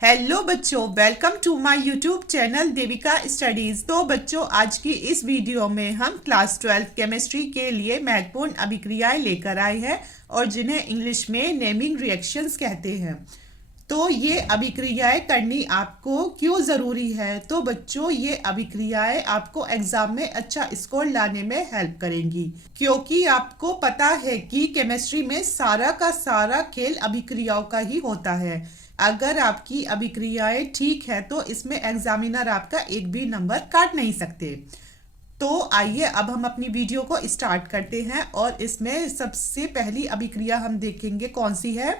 Hello बच्चों, welcome to my YouTube channel Devika studies. तो बच्चों, आज की इस वीडियो में हम क्लास 12 केमिस्ट्री के लिए महत्वपूर्ण अभिक्रियाएं लेकर आए हैं और जिन्हें इंग्लिश में नेमिंग रिएक्शंस कहते हैं। तो ये अभिक्रियाएं करनी आपको क्यों ज़रूरी है? तो बच्चों, ये अभिक्रियाएं आपको एग्जाम में अच्छा स्कोर लाने में हेल्प करेंगी, क्योंकि आपको पता है कि केमिस्ट्री में सारा का सारा खेल अभिक्रियाओं का ही होता है। अगर आपकी अभिक्रियाएं ठीक है तो इसमें एग्जामिनर आपका एक भी नंबर काट नहीं सकते। तो आइए अब हम अपनी वीडियो को स्टार्ट करते हैं और इसमें सबसे पहली अभिक्रिया हम देखेंगे कौन सी है।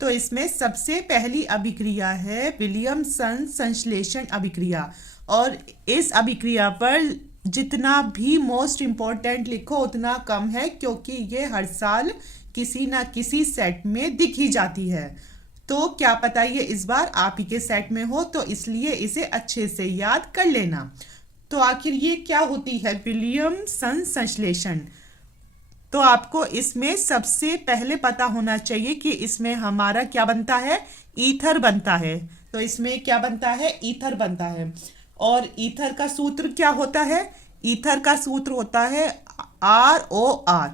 तो इसमें सबसे पहली अभिक्रिया है विलियमसन संश्लेषण अभिक्रिया। और इस अभिक्रिया पर जितना भी मोस्ट इम्पोर्टेंट लिखो उतना कम है, क्योंकि ये हर साल किसी ना किसी सेट में दिखी जाती है। तो क्या पता ये इस बार आप ही के सेट में हो, तो इसलिए इसे अच्छे से याद कर लेना। तो आखिर ये क्या होती है विलियमसन संश्लेषण? तो आपको इसमें सबसे पहले पता होना चाहिए कि इसमें हमारा क्या बनता है, ईथर बनता है। तो इसमें क्या बनता है, ईथर बनता है। और ईथर का सूत्र क्या होता है? ईथर का सूत्र होता है ROR।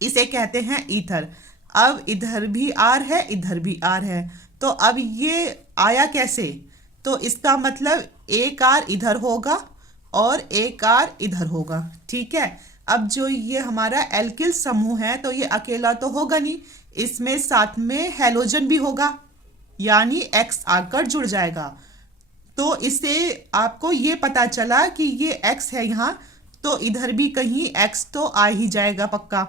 इसे कहते हैं ईथर। अब इधर भी R है, इधर भी R है। तो अब ये आया कैसे? तो इसका मतलब एक R इधर होगा और एक R इधर होगा, ठीक है। अब जो ये हमारा एल्किल समूह है तो ये अकेला तो होगा नहीं, इसमें साथ में हैलोजन भी होगा, यानी X आकर जुड़ जाएगा। तो इससे आपको ये पता चला कि ये X है यहाँ, तो इधर भी कहीं X तो आ ही जाएगा पक्का।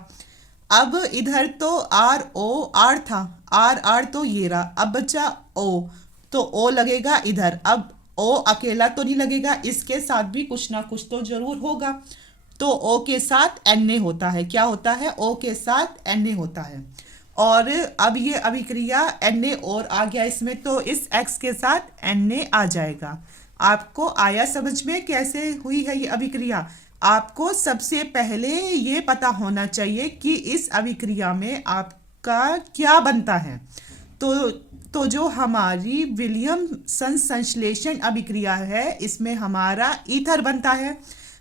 अब इधर तो ROR था, RR तो ये रहा, अब बचा O, तो O लगेगा इधर। अब O अकेला तो नहीं लगेगा, इसके साथ भी कुछ ना कुछ तो जरूर होगा। तो O के साथ Na होता है। क्या होता है? O के साथ Na होता है। और अब ये अभिक्रिया Na और आ गया इसमें, तो इस X के साथ Na आ जाएगा। आपको आया समझ में कैसे हुई है ये अभिक्रिया? आपको सबसे पहले ये पता होना चाहिए कि इस अभिक्रिया में आपका क्या बनता है। तो जो हमारी विलियमसन संश्लेषण अभिक्रिया है, इसमें हमारा ईथर बनता है।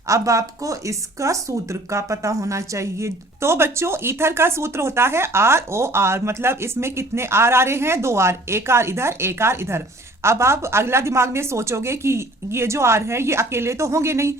अब आपको इसका सूत्र का पता होना चाहिए। तो बच्चों, ईथर का सूत्र होता है ROR, मतलब इसमें कितने R आ रहे हैं? 2 R, एक R इधर, एक R इधर। अब आप अगला दिमाग में सोचोगे कि ये जो R है ये अकेले तो होंगे नहीं,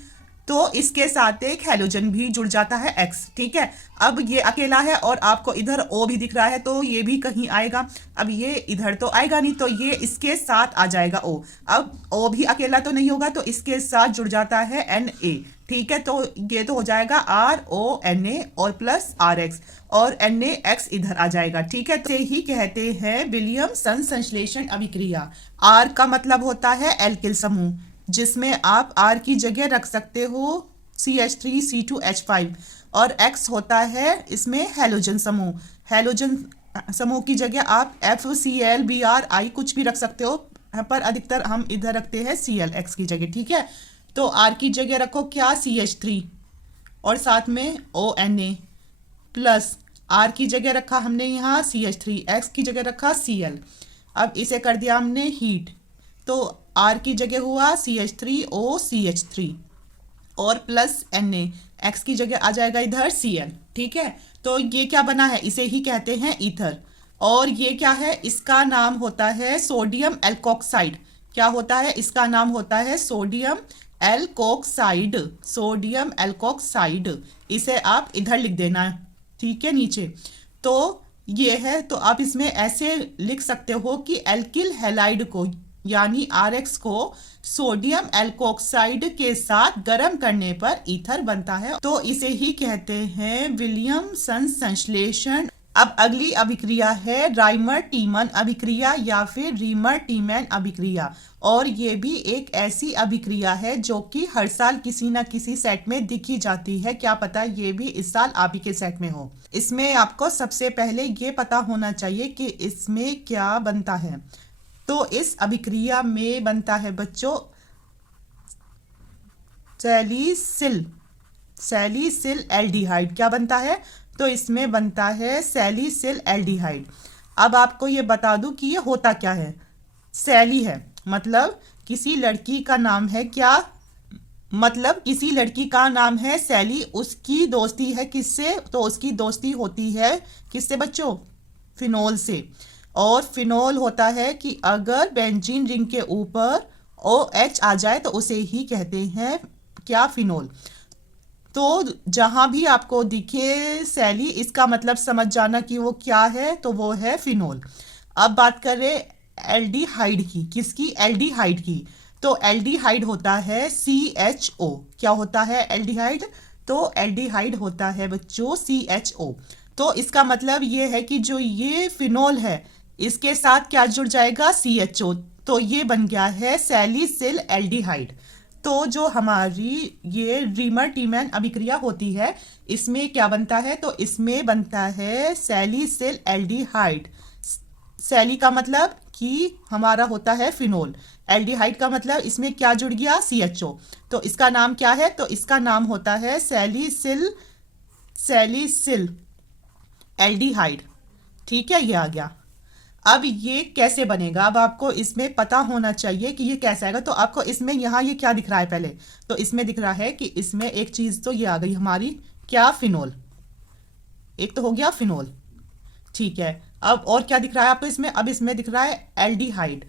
तो इसके साथ एक हैलोजन भी जुड़ जाता है X, ठीक है। अब ये अकेला है और आपको इधर O भी दिख रहा है, तो ये भी कहीं आएगा। अब ये इधर तो आएगा नहीं, तो ये इसके साथ आ जाएगा O। अब O भी अकेला तो नहीं होगा, तो इसके साथ जुड़ जाता है Na, ठीक है। तो ये तो हो जाएगा RONA और प्लस RX, और NaX इधर आ जाएगा, ठीक है। तो ही कहते हैं विलियमसन संश्लेषण अभिक्रिया। R का मतलब होता है एल्किल समूह, जिसमें आप R की जगह रख सकते हो CH3C2H5, और X होता है इसमें हैलोजन समूह। हैलोजन समूह की जगह आप FClBrI कुछ भी रख सकते हो, पर अधिकतर हम इधर रखते हैं Cl X की जगह, ठीक है। तो R की जगह रखो क्या, CH3, और साथ में ONA, प्लस R की जगह रखा हमने यहाँ CH3, X की जगह रखा Cl। अब इसे कर दिया हमने हीट, तो R की जगह हुआ CH3OCH3 और प्लस Na, X की जगह आ जाएगा इधर Cl, ठीक है। तो ये क्या बना है, इसे ही कहते हैं ईथर। और ये क्या है, इसका नाम होता है सोडियम एल्कोक्साइड। क्या होता है? इसका नाम होता है सोडियम एल्कोक्साइड, सोडियम एल्कोक्साइड। इसे आप इधर लिख देना, ठीक है, नीचे। तो ये है, तो आप इसमें ऐसे लिख सकते हो कि एल्किल हैलाइड को, यानी RX को सोडियम एल्कोक्साइड के साथ गर्म करने पर ईथर बनता है। तो इसे ही कहते हैं विलियमसन संश्लेषण। अब अगली अभिक्रिया है राइमर टीमन अभिक्रिया या फिर रीमर टीमैन अभिक्रिया। और ये भी एक ऐसी अभिक्रिया है जो कि हर साल किसी ना किसी सेट में दिखी जाती है। क्या पता ये भी इस साल आप ही के सेट में हो। इसमें आपको सबसे पहले ये पता होना चाहिए कि इसमें क्या बनता है। तो इस अभिक्रिया में बनता है बच्चों सैलिसिल एल्डिहाइड। क्या बनता है? तो इसमें बनता है सैलिसिल एल्डिहाइड। अब आपको ये बता दूं कि ये होता क्या है। सैली है, मतलब किसी लड़की का नाम है क्या, मतलब किसी लड़की का नाम है सैली, उसकी दोस्ती है किससे, तो उसकी दोस्ती होती है किससे बच्चों, फिनोल से। और फिनोल होता है कि अगर बेंजीन रिंग के ऊपर ओ एच आ जाए तो उसे ही कहते हैं क्या, फिनोल। तो जहां भी आपको दिखे सैली, इसका मतलब समझ जाना कि वो क्या है, तो वो है फिनोल। अब बात करें एल्डिहाइड की, किसकी, एल्डिहाइड की। तो एल्डिहाइड होता है CHO। क्या होता है एल्डिहाइड, तो एल्डिहाइड होता है बच्चों CHO। तो इसका मतलब ये है कि जो ये फिनोल है इसके साथ क्या जुड़ जाएगा, CHO, तो ये बन गया है सैलिसिल एल्डिहाइड। तो जो हमारी ये रीमर टीमैन अभिक्रिया होती है, इसमें क्या बनता है, तो इसमें बनता है सैलिसिल एल्डिहाइड। सैली का मतलब कि हमारा होता है फिनोल, एल्डिहाइड का मतलब इसमें क्या जुड़ गया, CHO। तो इसका नाम क्या है, तो इसका नाम होता है सैलिसिल सैलिसिल एल्डिहाइड। ठीक है, ये आ गया। अब ये कैसे बनेगा, अब आपको इसमें पता होना चाहिए कि ये कैसे आएगा। तो आपको इसमें यहाँ ये क्या दिख रहा है पहले, तो इसमें दिख रहा है कि इसमें एक चीज़ तो ये आ गई हमारी क्या, फिनोल। एक तो हो गया फिनोल, ठीक है। अब और क्या दिख रहा है आपको इसमें, अब इसमें दिख रहा है एल्डिहाइड।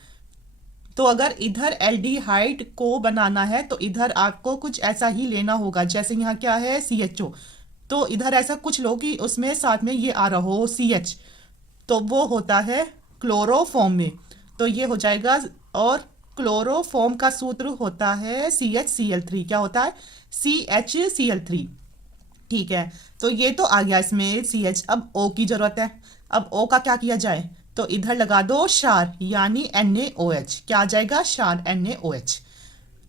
तो अगर इधर एल्डिहाइड को बनाना है तो इधर आपको कुछ ऐसा ही लेना होगा, जैसे यहाँ क्या है CHO, तो इधर ऐसा कुछ लो कि उसमें साथ में ये आ रहा हो CH, तो वो होता है क्लोरोफॉर्म में, तो ये हो जाएगा। और क्लोरोफॉर्म का सूत्र होता है CHCl3। क्या होता है, CHCl3। ठीक है, तो ये तो आ गया इसमें CH। अब O की जरूरत है, अब O का क्या किया जाए, तो इधर लगा दो क्षार यानी NaOH। क्या आ जाएगा, क्षार NaOH।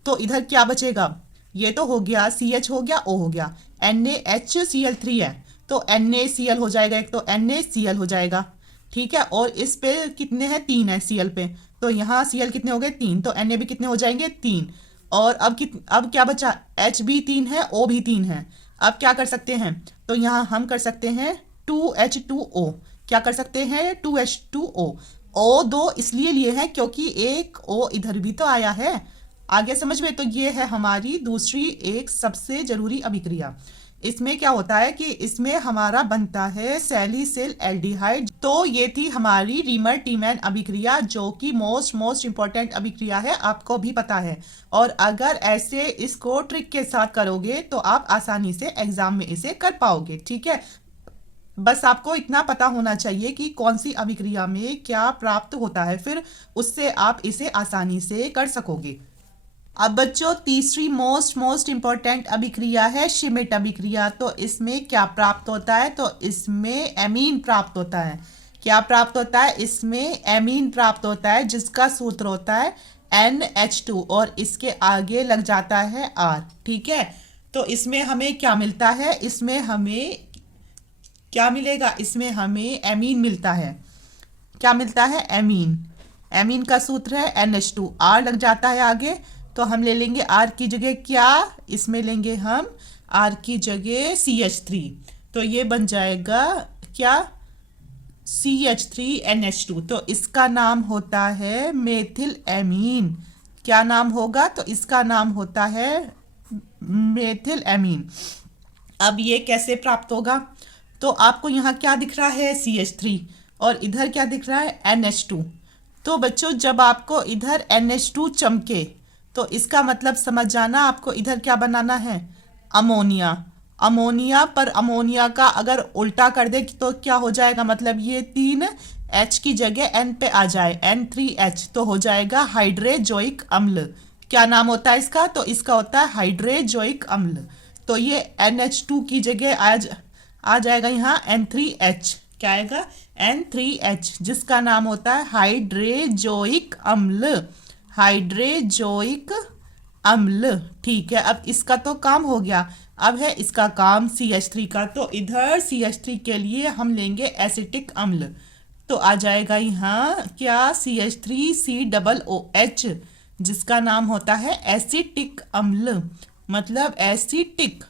तो इधर क्या बचेगा, ये तो हो गया CH हो गया, O हो गया, NaHCl3 है तो NaCl हो जाएगा, एक तो NaCl हो जाएगा। ठीक है, और इस पे कितने हैं, 3 है Cl पे, तो यहाँ Cl कितने हो गए, 3, तो Na भी कितने हो जाएंगे, 3। और अब क्या बचा, H भी 3 है, O भी 3 है। अब क्या कर सकते हैं, तो यहाँ हम कर सकते हैं 2H2O। क्या कर सकते हैं, 2H2O। O दो इसलिए लिए हैं क्योंकि एक O इधर भी तो आया है, आगे समझ में। तो ये है हमारी दूसरी एक सबसे जरूरी अभिक्रिया। इसमें क्या होता है कि इसमें हमारा बनता है सैलिसिल एल्डिहाइड। तो ये थी हमारी रीमर टीमैन अभिक्रिया, जो कि मोस्ट इंपॉर्टेंट अभिक्रिया है, आपको भी पता है। और अगर ऐसे इसको ट्रिक के साथ करोगे तो आप आसानी से एग्जाम में इसे कर पाओगे। ठीक है, बस आपको इतना पता होना चाहिए कि कौन सी अभिक्रिया में क्या प्राप्त होता है, फिर उससे आप इसे आसानी से कर सकोगे। अब बच्चों तीसरी मोस्ट इंपॉर्टेंट अभिक्रिया है श्मिट अभिक्रिया। तो इसमें क्या प्राप्त होता है, तो इसमें एमीन प्राप्त होता है। क्या प्राप्त होता है, इसमें एमीन प्राप्त होता है, जिसका सूत्र होता है NH2 और इसके आगे लग जाता है R। ठीक है, तो इसमें हमें क्या मिलता है, इसमें हमें क्या मिलेगा, इसमें हमें एमीन मिलता है। क्या मिलता है, एमीन। एमीन का सूत्र है NH2, R लग जाता है आगे, तो हम ले लेंगे R की जगह क्या, इसमें लेंगे हम R की जगह CH3, तो ये बन जाएगा क्या, CH3NH2। तो इसका नाम होता है मेथिल एमीन। क्या नाम होगा, तो इसका नाम होता है मेथिल एमीन। अब ये कैसे प्राप्त होगा, तो आपको यहाँ क्या दिख रहा है, CH3, और इधर क्या दिख रहा है, NH2। तो बच्चों जब आपको इधर NH2 चमके तो इसका मतलब समझ जाना आपको इधर क्या बनाना है, अमोनिया। अमोनिया पर अमोनिया का अगर उल्टा कर दे तो क्या हो जाएगा, मतलब ये 3 H की जगह N पे आ जाए, N3H, तो हो जाएगा हाइड्रेजोइक अम्ल। क्या नाम होता है इसका, तो इसका होता है हाइड्रेजोइक अम्ल। तो ये NH2 की जगह आ जाएगा यहाँ N3H। क्या आएगा, N3H, जिसका नाम होता है हाइड्रेजोइक अम्ल। हाइड्रेजोइक अम्ल। ठीक है, अब इसका तो काम हो गया, अब है इसका काम CH3 का। तो इधर CH3 के लिए हम लेंगे एसिटिक अम्ल, तो आ जाएगा यहाँ क्या, CH3COOH, जिसका नाम होता है एसिटिक अम्ल, मतलब एसिटिक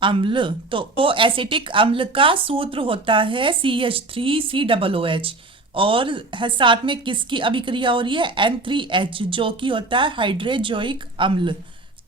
अम्ल। तो एसिटिक अम्ल का सूत्र होता है CH3COOH, और है साथ में किसकी अभिक्रिया हो रही है, N3H, जो कि होता है हाइड्रोजोइक अम्ल।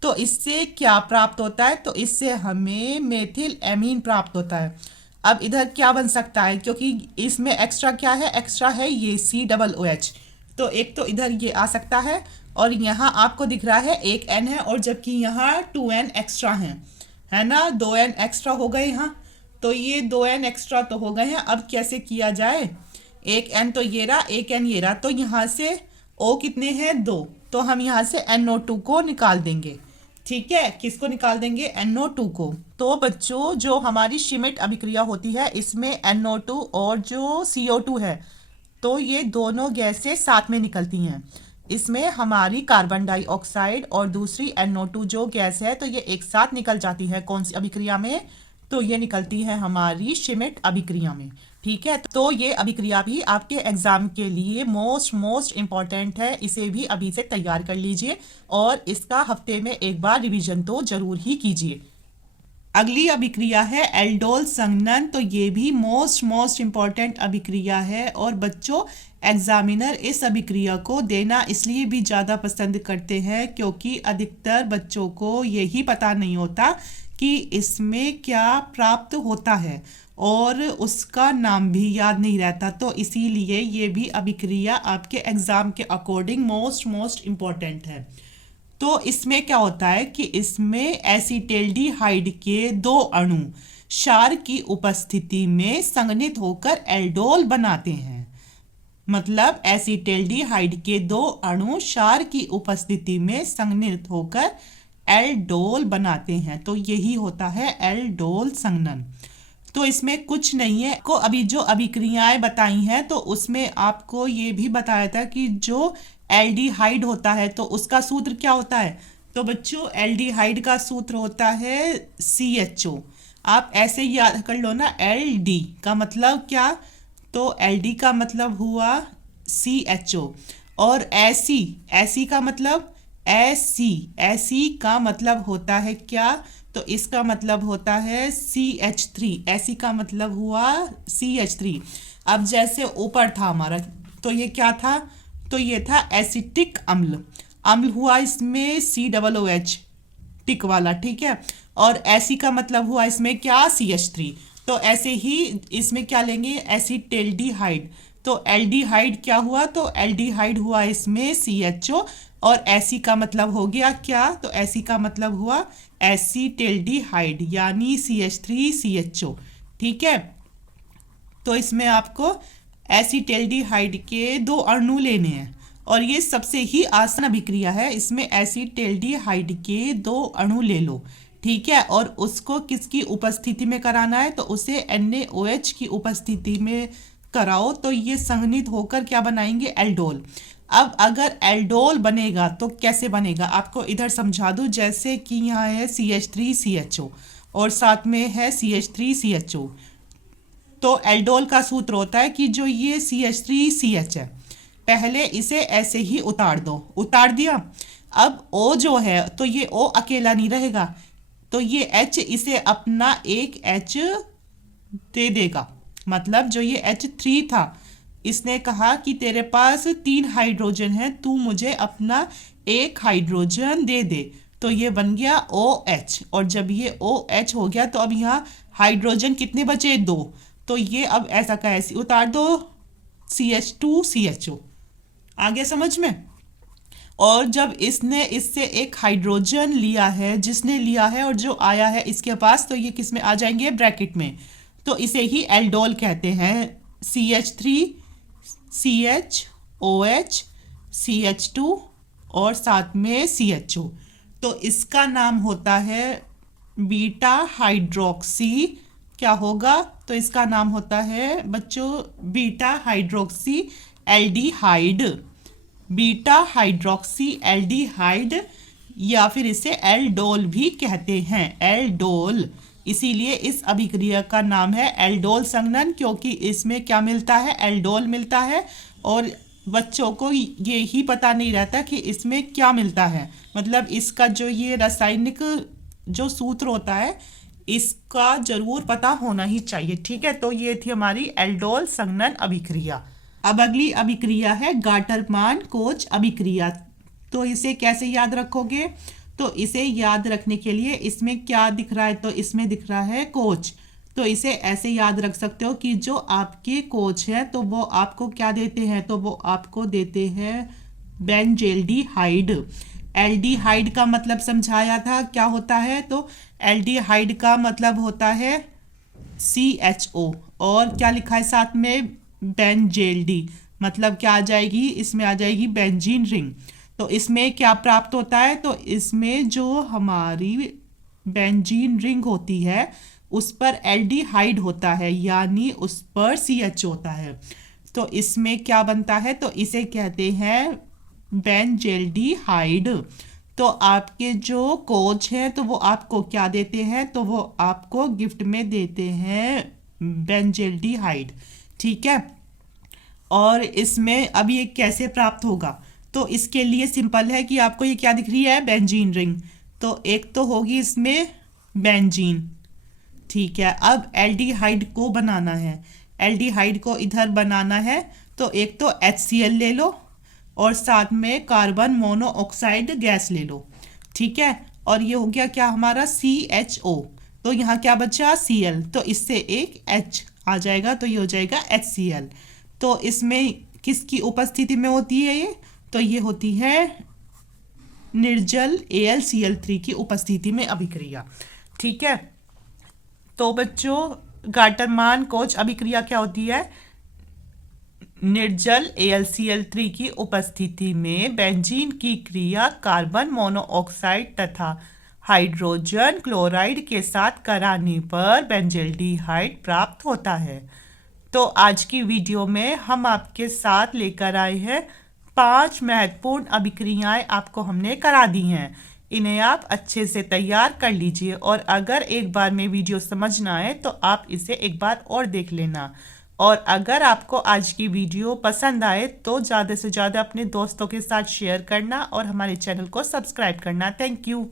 तो इससे क्या प्राप्त होता है, तो इससे हमें मेथिल एमीन प्राप्त होता है। अब इधर क्या बन सकता है, क्योंकि इसमें एक्स्ट्रा क्या है, एक्स्ट्रा है ये COOH, तो एक तो इधर ये आ सकता है, और यहाँ आपको दिख रहा है एक N है, और जबकि यहाँ 2N एक्स्ट्रा है ना, 2N एक्स्ट्रा हो गए यहाँ। तो ये 2N एक्स्ट्रा तो हो गए हैं। अब कैसे किया जाए, एक N तो ये रहा, एक N ये रहा, तो यहाँ से O कितने हैं, 2, तो हम यहाँ से NO2 को निकाल देंगे। ठीक है, किसको निकाल देंगे, NO2 को। तो बच्चों जो हमारी श्मिट अभिक्रिया होती है इसमें NO2 और जो CO2 है, तो ये दोनों गैसें साथ में निकलती हैं। इसमें हमारी कार्बन डाइऑक्साइड और दूसरी NO2 जो गैस है, तो ये एक साथ निकल जाती है कौन सी अभिक्रिया में, तो ये निकलती है हमारी श्मिट अभिक्रिया में। ठीक है, तो ये अभिक्रिया भी आपके एग्जाम के लिए मोस्ट इम्पॉर्टेंट है, इसे भी अभी से तैयार कर लीजिए और इसका हफ्ते में एक बार रिवीजन तो जरूर ही कीजिए। अगली अभिक्रिया है एल्डोल संघनन, तो ये भी मोस्ट इम्पॉर्टेंट अभिक्रिया है, और बच्चों एग्जामिनर इस अभिक्रिया को देना इसलिए भी ज़्यादा पसंद करते हैं क्योंकि अधिकतर बच्चों को यही पता नहीं होता कि इसमें क्या प्राप्त होता है और उसका नाम भी याद नहीं रहता, तो इसीलिए ये भी अभिक्रिया आपके एग्जाम के अकॉर्डिंग मोस्ट इम्पॉर्टेंट है। तो इसमें क्या होता है कि इसमें एसीटेल्डिहाइड के 2 अणु क्षार की उपस्थिति में संघनित होकर एल्डोल बनाते हैं। मतलब एसीटेल्डिहाइड के 2 अणु क्षार की उपस्थिति में संघनित होकर एल्डोल बनाते हैं, तो यही होता है एल्डोल संघनन। तो इसमें कुछ नहीं है, को अभी जो अभिक्रियाएं बताई हैं तो उसमें आपको ये भी बताया था कि जो एल्डिहाइड होता है तो उसका सूत्र क्या होता है, तो बच्चों एल्डिहाइड का सूत्र होता है CHO। आप ऐसे याद कर लो ना, LD का मतलब क्या, तो LD का मतलब हुआ CHO, और ऐसी का मतलब ऐसी का मतलब होता है क्या, तो इसका मतलब होता है CH3, ऐसी का मतलब हुआ CH3। अब जैसे ऊपर था हमारा, तो ये क्या था, तो ये था एसिटिक अम्ल हुआ इसमें COOH टिक वाला, ठीक है, और ऐसी का मतलब हुआ इसमें क्या, CH3। तो ऐसे ही इसमें क्या लेंगे, एसिटेल्डिहाइड, तो एल्डिहाइड क्या हुआ, तो एल्डिहाइड हुआ इसमें CHO, और ऐसी का मतलब हो गया क्या, तो ऐसी का मतलब हुआ एसीटेल्डिहाइड यानी CH3CHO। ठीक है, तो इसमें आपको एसीटेल्डिहाइड के 2 अणु लेने हैं, और ये सबसे ही आसान अभिक्रिया है, इसमें एसीटेल्डिहाइड के 2 अणु ले लो। ठीक है, और उसको किसकी उपस्थिति में कराना है, तो उसे NaOH की उपस्थिति में कराओ, तो ये संघनित होकर क्या बनाएंगे, एल्डोल। अब अगर एल्डोल बनेगा तो कैसे बनेगा, आपको इधर समझा दूं, जैसे कि यहाँ है CH3CHO और साथ में है CH3CHO, तो एल्डोल का सूत्र होता है कि जो ये CH3CH है, पहले इसे ऐसे ही उतार दो, उतार दिया। अब O जो है, तो ये O अकेला नहीं रहेगा, तो ये H इसे अपना एक H दे देगा, मतलब जो ये H3 था, इसने कहा कि तेरे पास 3 हाइड्रोजन है, तू मुझे अपना एक हाइड्रोजन दे दे, तो ये बन गया OH, और जब ये OH हो गया तो अब यहाँ हाइड्रोजन कितने बचे, 2, तो ये अब ऐसा का ऐसी उतार दो CH2CHO। आगे समझ में। और जब इसने इससे एक हाइड्रोजन लिया है, जिसने लिया है और जो आया है इसके पास, तो ये किस में आ जाएंगे, ब्रैकेट में, तो इसे ही एल्डोल कहते हैं। CH3 CHOH CH2 और साथ में CHO, तो इसका नाम होता है बीटा हाइड्रोक्सी, क्या होगा, तो इसका नाम होता है बच्चों beta hydroxy aldehyde, beta hydroxy aldehyde, या फिर इसे एल्डोल भी कहते हैं, एल्डोल। इसीलिए इस अभिक्रिया का नाम है एल्डोल संघनन, क्योंकि इसमें क्या मिलता है, एल्डोल मिलता है, और बच्चों को ये ही पता नहीं रहता कि इसमें क्या मिलता है, मतलब इसका जो ये रासायनिक जो सूत्र होता है इसका जरूर पता होना ही चाहिए। ठीक है, तो ये थी हमारी एल्डोल संघनन अभिक्रिया। अब अगली अभिक्रिया है गाटरमान कोच अभिक्रिया। तो इसे कैसे याद रखोगे? तो इसे याद रखने के लिए इसमें क्या दिख रहा है? तो इसमें दिख रहा है कोच। तो इसे ऐसे याद रख सकते हो कि जो आपके कोच है तो वो आपको क्या देते हैं? तो वो आपको देते हैं बेंजेल्डिहाइड। एल्डिहाइड का मतलब समझाया था क्या होता है? तो एल्डिहाइड का मतलब होता है CHO। और क्या लिखा है साथ में? बेंजेल्डी। मतलब क्या आ जाएगी? इसमें आ जाएगी बेंजीन रिंग। तो इसमें क्या प्राप्त होता है? तो इसमें जो हमारी बेंजीन रिंग होती है उस पर एल्डिहाइड होता है, यानी उस पर CH होता है। तो इसमें क्या बनता है? तो इसे कहते हैं बेंजेल्डिहाइड। तो आपके जो कोच हैं तो वो आपको क्या देते हैं? तो वो आपको गिफ्ट में देते हैं बेंजेल्डिहाइड। ठीक है। और इसमें अब ये कैसे प्राप्त होगा? तो इसके लिए सिंपल है कि आपको ये क्या दिख रही है? Benzene ring. तो एक तो होगी इसमें बेंजीन। ठीक है। अब एल्डिहाइड को बनाना है, एल्डिहाइड को इधर बनाना है। तो एक तो HCl ले लो और साथ में कार्बन मोनोऑक्साइड गैस ले लो। ठीक है। और ये हो गया क्या हमारा? CHO। तो यहाँ क्या बचा? Cl। तो इससे एक H आ जाएगा, तो ये हो जाएगा HCl। तो इसमें किसकी उपस्थिति में होती है ये? तो ये होती है निर्जल AlCl3 की उपस्थिति में अभिक्रिया। ठीक है। तो बच्चों गाटरमान कोच अभिक्रिया क्या होती है? निर्जल AlCl3 की उपस्थिति में बेंजीन की क्रिया कार्बन मोनोऑक्साइड तथा हाइड्रोजन क्लोराइड के साथ कराने पर बेंजेल्डिहाइड प्राप्त होता है। तो आज की वीडियो में हम आपके साथ लेकर आए हैं 5 महत्वपूर्ण अभिक्रियाएं आपको हमने करा दी हैं। इन्हें आप अच्छे से तैयार कर लीजिए और अगर एक बार में वीडियो समझ ना आए तो आप इसे एक बार और देख लेना। और अगर आपको आज की वीडियो पसंद आए तो ज़्यादा से ज़्यादा अपने दोस्तों के साथ शेयर करना और हमारे चैनल को सब्सक्राइब करना। Thank you.